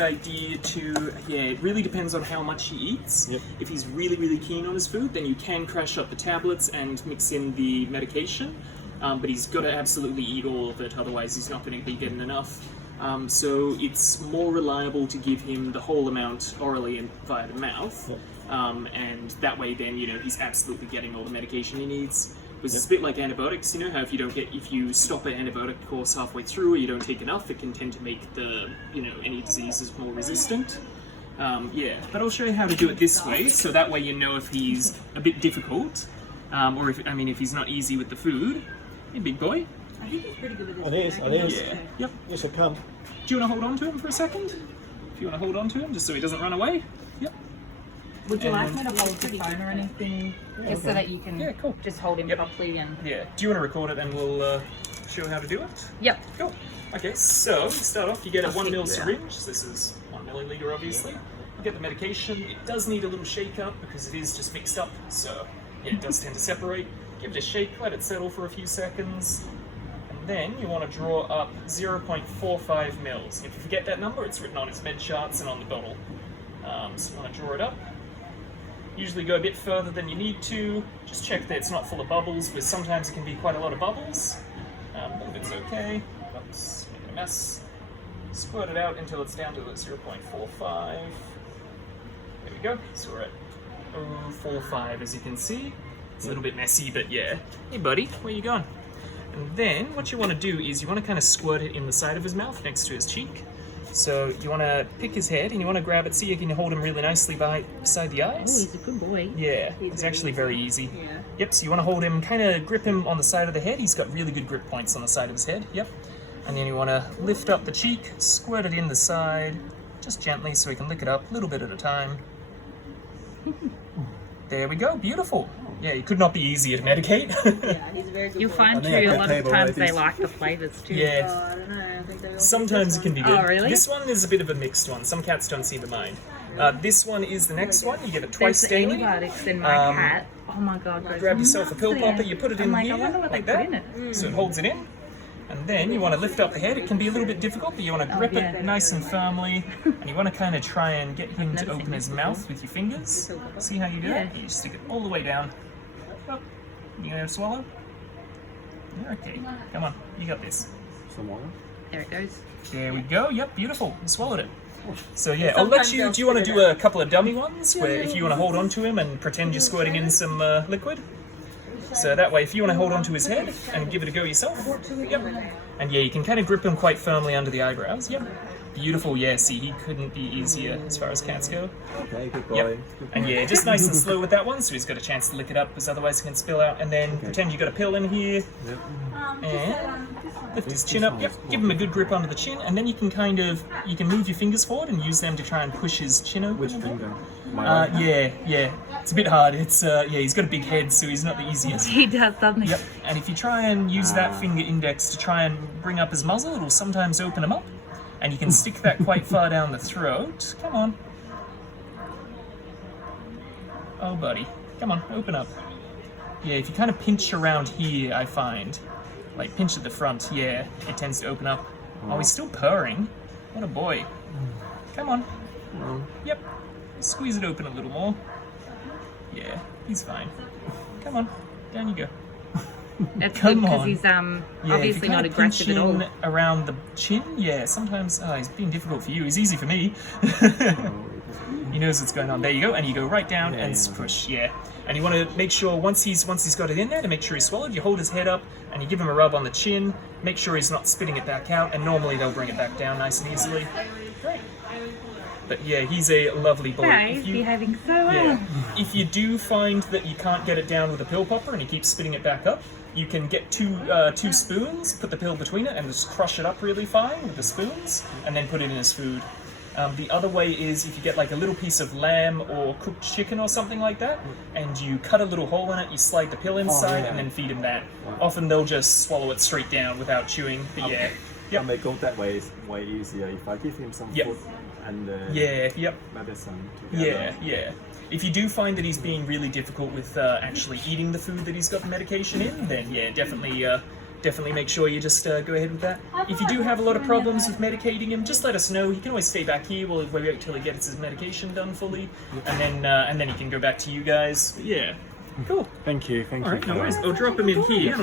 good idea to, it really depends on how much he eats. Yep. If he's really, really keen on his food, then you can crash up the tablets and mix in the medication. But he's got to absolutely eat all of it, otherwise he's not going to be getting enough. So it's more reliable to give him the whole amount orally and via the mouth. Yep. And that way then, he's absolutely getting all the medication he needs. Because it's a bit like antibiotics, how if you stop an antibiotic course halfway through or you don't take enough, it can tend to make the, any diseases more resistant. But I'll show you how to do it this way, so that way if he's a bit difficult, or if he's not easy with the food. Hey, big boy. I think he's pretty good with this. It is. Yeah. Yep. You should come. Do you want to hold on to him for a second? If you want to hold on to him, just so he doesn't run away. Yep. Would you And- like me to hold the phone or anything? Just so that you can cool. just hold him Yep. properly and... Yeah. Do you want to record it and we'll show how to do it? Yep. Cool. Okay, so to start off, you get a I'll 1 stick ml you out. syringe. This is 1 milliliter, obviously. You get the medication. It does need a little shake up because it is just mixed up, so it does tend to separate. Give it a shake, let it settle for a few seconds, and then you want to draw up 0.45 mils. If you forget that number, it's written on his med charts and on the bottle. So you want to draw it up. Usually go a bit further than you need to. Just check that it's not full of bubbles, because sometimes it can be quite a lot of bubbles. But if it's okay, oops, making a mess. Squirt it out until it's down to 0.45. There we go. So we're at 0.45, as you can see. It's a little bit messy, but yeah. Hey buddy, where you going? And then what you want to do is you want to kind of squirt it in the side of his mouth next to his cheek. So you want to pick his head and you want to grab it so you can hold him really nicely beside the Oh, eyes. he's a good boy. Yeah, it's actually very easy. Yeah. Yep, so you want to hold him, kind of grip him on the side of the head. He's got really good grip points on the side of his head. Yep. And then you want to lift up the cheek, squirt it in the side, just gently so he can lick it up, a little bit at a time. There we go, beautiful. Yeah, it could not be easier to medicate. Yeah, he's a very good You'll boy. find I too, think I a can lot of table times like they this. like the flavours too. Yeah, I don't know, I think they all sometimes it can be good. Oh, really? This one is a bit of a mixed one. Some cats don't seem to mind. This one is the next one. You get it There's twice the daily. antibiotics in my cat. Oh my god, goes Grab yourself a pill nuts popper, there. you put it I'm in like, here, I wonder what like they put that. in it. So it holds it in. And then you want to lift up the head. It can be a little bit difficult, but you want to grip yeah. it nice and firmly. And you want to kind of try and get him to never seen open his this mouth with your fingers. See how you do Yeah. that? You just stick it all the way down. Up. You gonna swallow? Yeah, okay. Come on, you got this. Some more. There it goes. There we go. Yep, beautiful. You swallowed it. So yeah, And I'll let sometimes you. they'll Do you want to spit do it a couple of dummy ones where if you want to hold on to him and pretend you're squirting in some liquid? So that way, if you want to hold on to his head and give it a go yourself, yep. And yeah, you can kind of grip him quite firmly under the eyebrows. Yep. Beautiful. Yeah. See, he couldn't be easier as far as cats go. Okay, good boy. Yep. Good And boy. yeah, just nice and slow with that one, so he's got a chance to lick it up, because otherwise it can spill out. And then pretend you got a pill in here. Yep. And lift his chin up. Yep. Give him a good grip under the chin, and then you can you can move your fingers forward and use them to try and push his chin open. Which finger? My right? Yeah. It's a bit hard. It's he's got a big head, so he's not the easiest. He does something. Yep. And if you try and use that finger index to try and bring up his muzzle, it'll sometimes open him up. And you can stick that quite far down the throat. Come on. Oh, buddy. Come on, open up. Yeah, if you kind of pinch around here, I find. Like, pinch at the front, yeah, it tends to open up. Oh, he's still purring. What a boy. Come on. Yep. Squeeze it open a little more. Yeah, he's fine. Come on. Down you go. That's Come good because on. he's Yeah, if obviously you not kinda aggressive pinch at all. in around the chin, yeah, sometimes he's being difficult for you. He's easy for me. He knows what's going on. There you go, and you go right down and push, yeah. And you want to make sure once he's got it in there, to make sure he's swallowed, you hold his head up and you give him a rub on the chin. Make sure he's not spitting it back out, and normally they'll bring it back down nice and easily. Great. But yeah, he's a lovely boy. Yeah, If he's you- behaving so well. yeah. If you do find that you can't get it down with a pill popper and he keeps spitting it back up, you can get two spoons, put the pill between it, and just crush it up really fine with the spoons, and then put it in his food. The other way is if you get like a little piece of lamb or cooked chicken or something like that, and you cut a little hole in it, you slide the pill inside, and then feed him that. Often they'll just swallow it straight down without chewing, but yeah. Yep. And they go that way is way easier. If I give him some Yep. food and Yep. medicine Yeah, together. yeah. If you do find that he's being really difficult with actually eating the food that he's got the medication in, then yeah, definitely definitely make sure you just go ahead with that. If you do have a lot of problems with medicating him, just let us know. He can always stay back here. We'll wait till he gets his medication done fully, and then he can go back to you guys. But yeah, cool. Thank you. All right, no worries. I'll drop him in here.